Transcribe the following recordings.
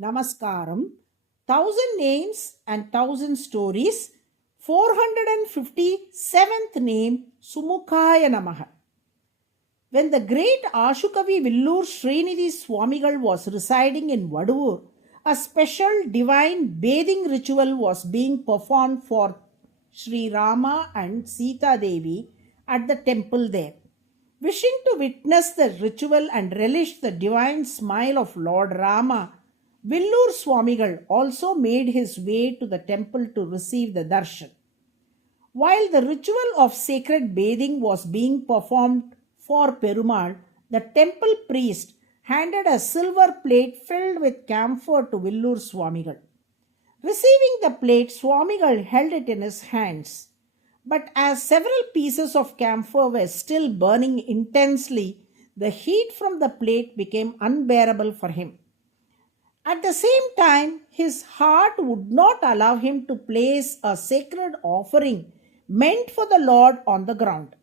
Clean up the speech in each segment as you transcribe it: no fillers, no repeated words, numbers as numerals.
Namaskaram, Thousand Names and Thousand Stories, 457th name SUMUKHAAYA NAMAH. When the great Ashukavi Villur Srinidhi Swamigal was residing in Vaduvur, a special divine bathing ritual was being performed for Sri Rama and Sita Devi at the temple there. Wishing to witness the ritual and relish the divine smile of Lord Rama, Villur Swamigal also made his way to the temple to receive the darshan. While the ritual of sacred bathing was being performed for Perumal, the temple priest handed a silver plate filled with camphor to Villur Swamigal. Receiving the plate, Swamigal held it in his hands. But as several pieces of camphor were still burning intensely, the heat from the plate became unbearable for him. At the same time, his heart would not allow him to place a sacred offering meant for the Lord on the ground.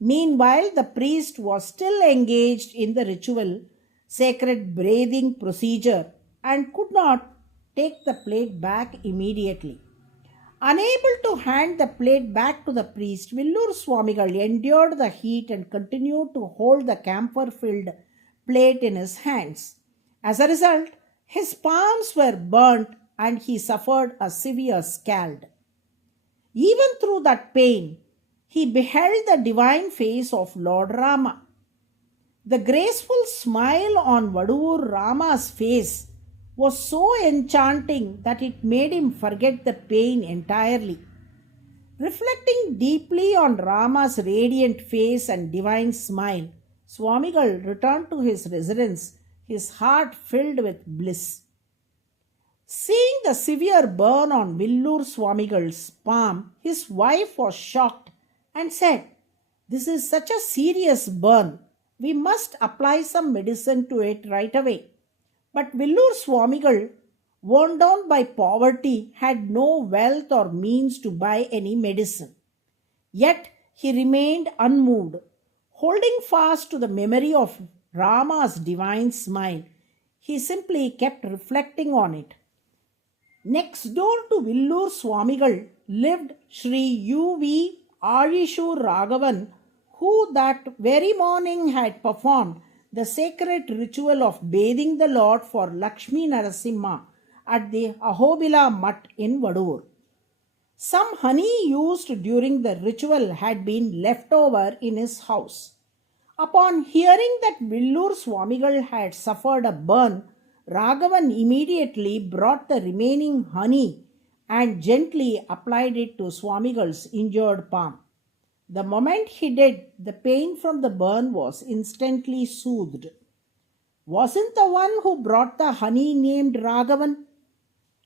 Meanwhile, the priest was still engaged in the ritual, sacred bathing procedure, and could not take the plate back immediately. Unable to hand the plate back to the priest, Villur Swamigal endured the heat and continued to hold the camphor filled plate in his hands. As a result, his palms were burnt and he suffered a severe scald. Even through that pain, he beheld the divine face of Lord Rama. The graceful smile on Vaduvur Rama's face was so enchanting that it made him forget the pain entirely. Reflecting deeply on Rama's radiant face and divine smile, Swamigal returned to his residence, his heart filled with bliss. Seeing the severe burn on Villur Swamigal's palm, his wife was shocked and said, "This is such a serious burn. We must apply some medicine to it right away." But Villur Swamigal, worn down by poverty, had no wealth or means to buy any medicine. Yet he remained unmoved. Holding fast to the memory of Rama's divine smile, he simply kept reflecting on it. Next door to Villur Swamigal lived Sri U.V. Arishur Raghavan, who that very morning had performed the sacred ritual of bathing the Lord for Lakshmi Narasimha at the Ahobila Mutt in Vaduvur. Some honey used during the ritual had been left over in his house. Upon hearing that Villur Swamigal had suffered a burn, Raghavan immediately brought the remaining honey and gently applied it to Swamigal's injured palm. The moment he did, the pain from the burn was instantly soothed. Wasn't the one who brought the honey named Raghavan?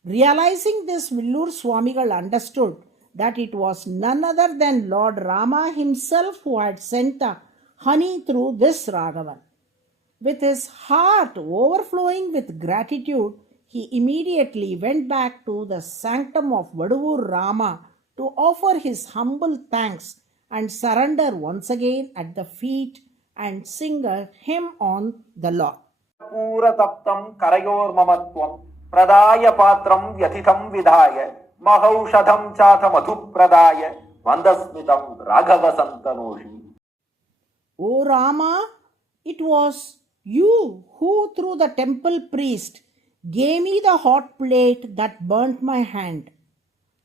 Realizing this, Villur Swamigal understood that it was none other than Lord Rama himself who had sent the honey through this Raghavan. With his heart overflowing with gratitude, he immediately went back to the sanctum of Vaduvur Rama to offer his humble thanks and surrender once again at the feet and sing a hymn on the Lord. Purataptam Karayormamatvam Pradaya Patram Vyathitam Vidhaya Mahaushadham Chata Madhupradaya Vandasmitam Raghava Santanoshi. O Rama, it was you who through the temple priest gave me the hot plate that burnt my hand.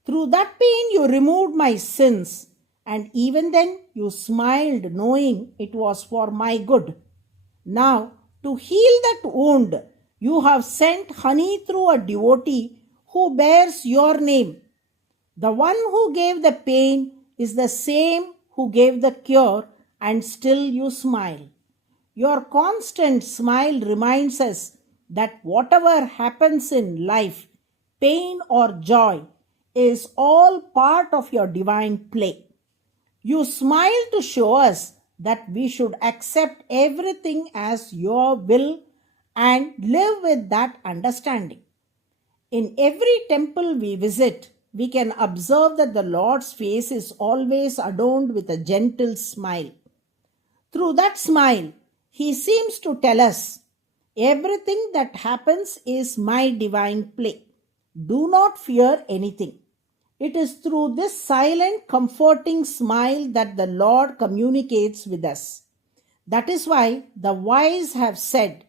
Through that pain you removed my sins. And even then you smiled, knowing it was for my good. Now, to heal that wound, you have sent honey through a devotee who bears your name. The one who gave the pain is the same who gave the cure, and still you smile. Your constant smile reminds us that whatever happens in life, pain or joy, is all part of your divine play. You smile to show us that we should accept everything as your will and live with that understanding. In every temple we visit, we can observe that the Lord's face is always adorned with a gentle smile. Through that smile, He seems to tell us, Everything that happens is my divine play. Do not fear anything. It is through this silent, comforting smile that the Lord communicates with us. That is why the wise have said,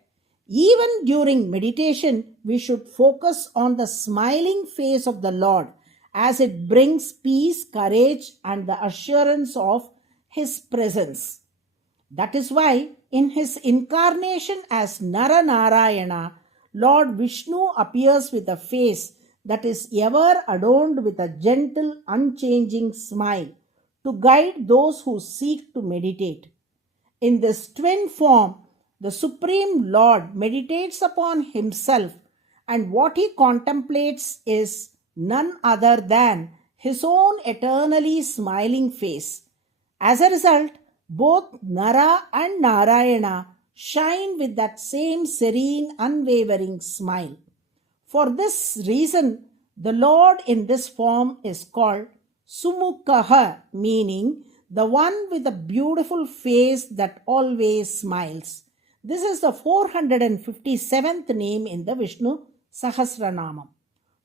even during meditation, we should focus on the smiling face of the Lord as it brings peace, courage, and the assurance of His presence. That is why, in his incarnation as Naranarayana, Lord Vishnu appears with a face that is ever adorned with a gentle, unchanging smile to guide those who seek to meditate. In this twin form, the Supreme Lord meditates upon himself, and what he contemplates is none other than his own eternally smiling face. As a result, both Nara and Narayana shine with that same serene, unwavering smile. For this reason, the Lord in this form is called SUMUKHAAYA, meaning the one with a beautiful face that always smiles. This is the 457th name in the Vishnu Sahasranamam.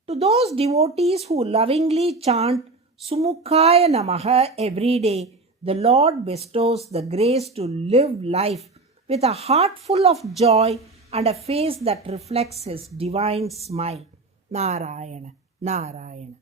To those devotees who lovingly chant SUMUKHAAYA NAMAH every day, the Lord bestows the grace to live life with a heart full of joy and a face that reflects His divine smile. Narayana, Narayana.